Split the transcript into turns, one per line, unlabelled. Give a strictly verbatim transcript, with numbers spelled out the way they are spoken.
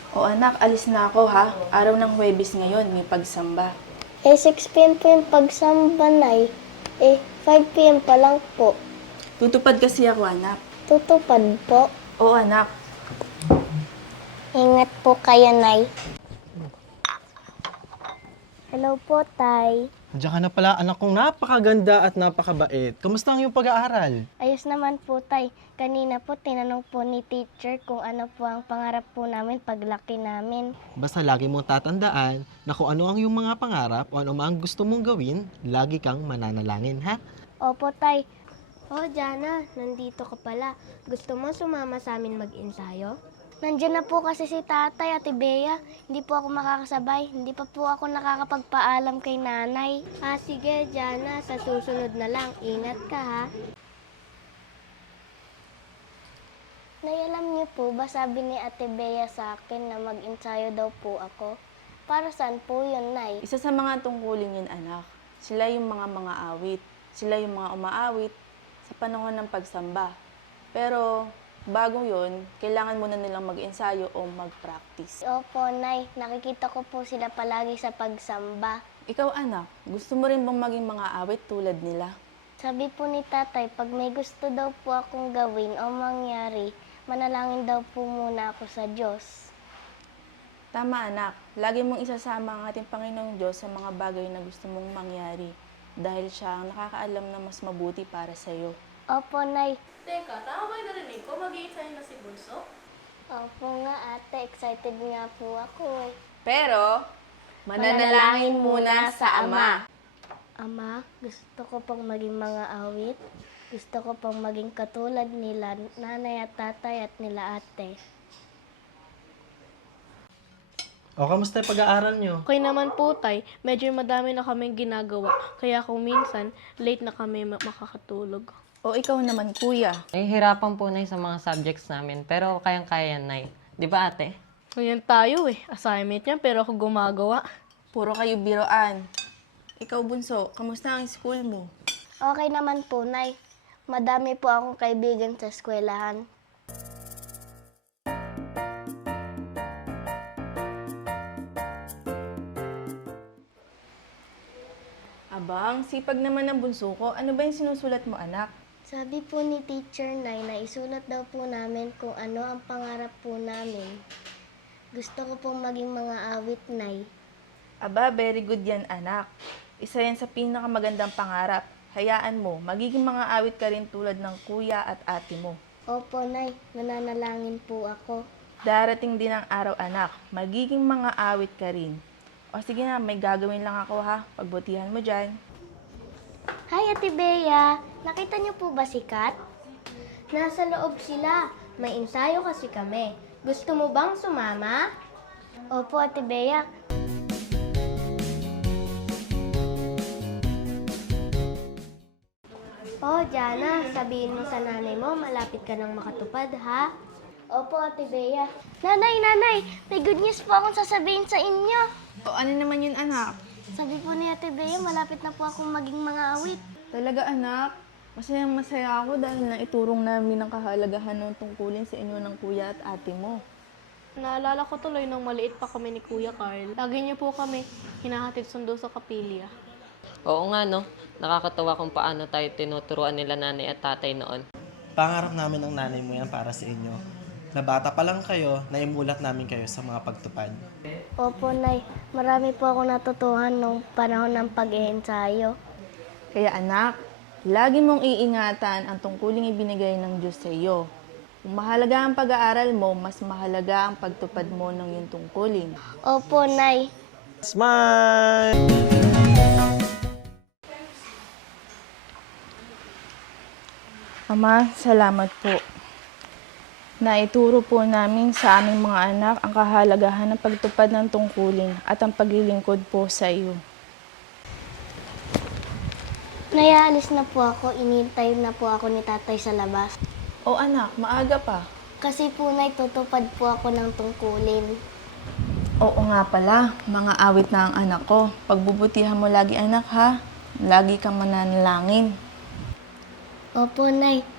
O anak, alis na ako ha. Araw ng Huwebes ngayon, may pagsamba.
Eh, six p m po yung pagsamba, Nay. Eh, five p m pa lang po.
Tutupad kasi ako anak.
Tutupad po.
O anak,
Ingat po kayo, Nay. Hello po, Tay.
Diyan ka na pala, anak kong napakaganda at napakabait. Kamusta ang iyong pag-aaral?
Ayos naman po, Tay. Kanina po, tinanong po ni teacher kung ano po ang pangarap po namin paglaki namin.
Basta lagi mong tatandaan na kung ano ang iyong mga pangarap o ano ang gusto mong gawin, lagi kang mananalangin, ha?
Opo, Tay. Oh, Jana, nandito ka pala. Gusto mo sumama sa amin mag-ensayo? Nandiyan na po kasi si tatay, Ate Bea. Hindi po ako makakasabay. Hindi pa po ako nakakapagpaalam kay nanay. Ah, sige, Jana. Sa susunod na lang. Ingat ka, ha? Nay, alam niyo po ba sabi ni Ate Bea sa akin na mag-ensayo daw po ako? Para saan po yun, Nay?
isa sa mga tungkulin yun anak. Sila yung mga mga awit. Sila yung mga umaawit sa panahon ng pagsamba. Pero bago yun, kailangan muna nilang mag-ensayo o mag-practice.
Opo, Nay. Nakikita ko po sila palagi sa pagsamba.
Ikaw anak, gusto mo rin bang maging mga awit tulad nila?
Sabi po ni tatay, pag may gusto daw po akong gawin o mangyari, manalangin daw po muna ako sa Diyos.
Tama anak, lagi mong isasama ang ating Panginoong Diyos sa mga bagay na gusto mong mangyari dahil siya ang nakakaalam na mas mabuti para sa iyo.
Opo, Nay.
Teka, tama ba yung narinig ko? Mag-i-excited na si Bunso?
Opo nga, ate. Excited nga po ako eh.
Pero, mananalangin muna sa Ama.
Ama, gusto ko pang maging mga awit. Gusto ko pang maging katulad nila, nanay at tatay at nila ate.
O, kamusta yung pag-aaral nyo?
Okay naman po, Tay. Medyo madami na kaming ginagawa. Kaya kung minsan, late na kami ma- makakatulog.
O ikaw naman kuya.
Nahihirapan po, Nay, sa mga subjects namin. Pero kayang-kaya yan, Nay. Di ba, ate?
Ngayon tayo eh. Assignment yan, pero ako gumagawa.
Puro kayo biroan. Ikaw Bunso, kamusta ang school mo?
Okay naman po, Nay. Madami po akong kaibigan sa eskwelahan.
Abang, sipag naman ng bunso ko. Ano ba yung sinusulat mo anak?
Sabi po ni Teacher Nay na isulat daw po namin kung ano ang pangarap po namin. Gusto ko pong maging mga awit, Nay.
Aba, very good yan anak. Isa yan sa pinakamagandang pangarap. Hayaan mo, magiging mga awit ka rin tulad ng kuya at ate mo.
Opo, Nay. Nananalangin po ako.
Darating din ang araw anak, magiging mga awit ka rin. O sige na, may gagawin lang ako ha. Pagbutihan mo dyan.
Hi, Ate Bea. Nakita niyo po ba si Kat? Nasa loob sila. May ensayo kasi kami. Gusto mo bang sumama? Opo, Ate Bea. Oh, Jana, sabihin mo sa nanay mo, malapit ka nang makatupad, ha? Opo, Ate Bea. Nanay, nanay, may good news po akong sasabihin sa inyo.
O ano naman yun anak?
Sabi po ni Ate Bea, malapit na po akong maging mga awit.
Talaga anak, masayang masaya ako dahil naiturong namin ang kahalagahan ng tungkulin sa inyo ng kuya at ate mo.
Naalala ko tuloy nung maliit pa kami ni Kuya Carl. Lagi niyo po kami hinahatid sundo sa kapilya.
Oo nga, no? Nakakatawa kung paano tayo tinuturuan nila nanay at tatay noon.
Pangarap namin ng nanay mo yan para sa inyo. Na bata pa lang kayo, naimulat namin kayo sa mga pagtupad.
Opo, Nay. Marami po ako natutuhan nung panahon ng pag-iensayo.
Kaya anak, lagi mong iingatan ang tungkuling ibinigay ng Diyos sa iyo. Kung mahalaga ang pag-aaral mo, mas mahalaga ang pagtupad mo ng iyong tungkulin.
Opo, Nay.
Smile!
Ama, salamat po. Naituro po namin sa aming mga anak ang kahalagahan ng pagtupad ng tungkulin at ang paglilingkod po sa iyo.
Nayaalis na po ako. Inintay na po ako ni tatay sa labas.
O anak, maaga pa.
Kasi po, Nay, tutupad po ako ng tungkulin.
Oo nga pala, mga awit na ang anak ko. Pagbubutihan mo lagi anak ha. Lagi kang mananalangin.
Opo, Nay.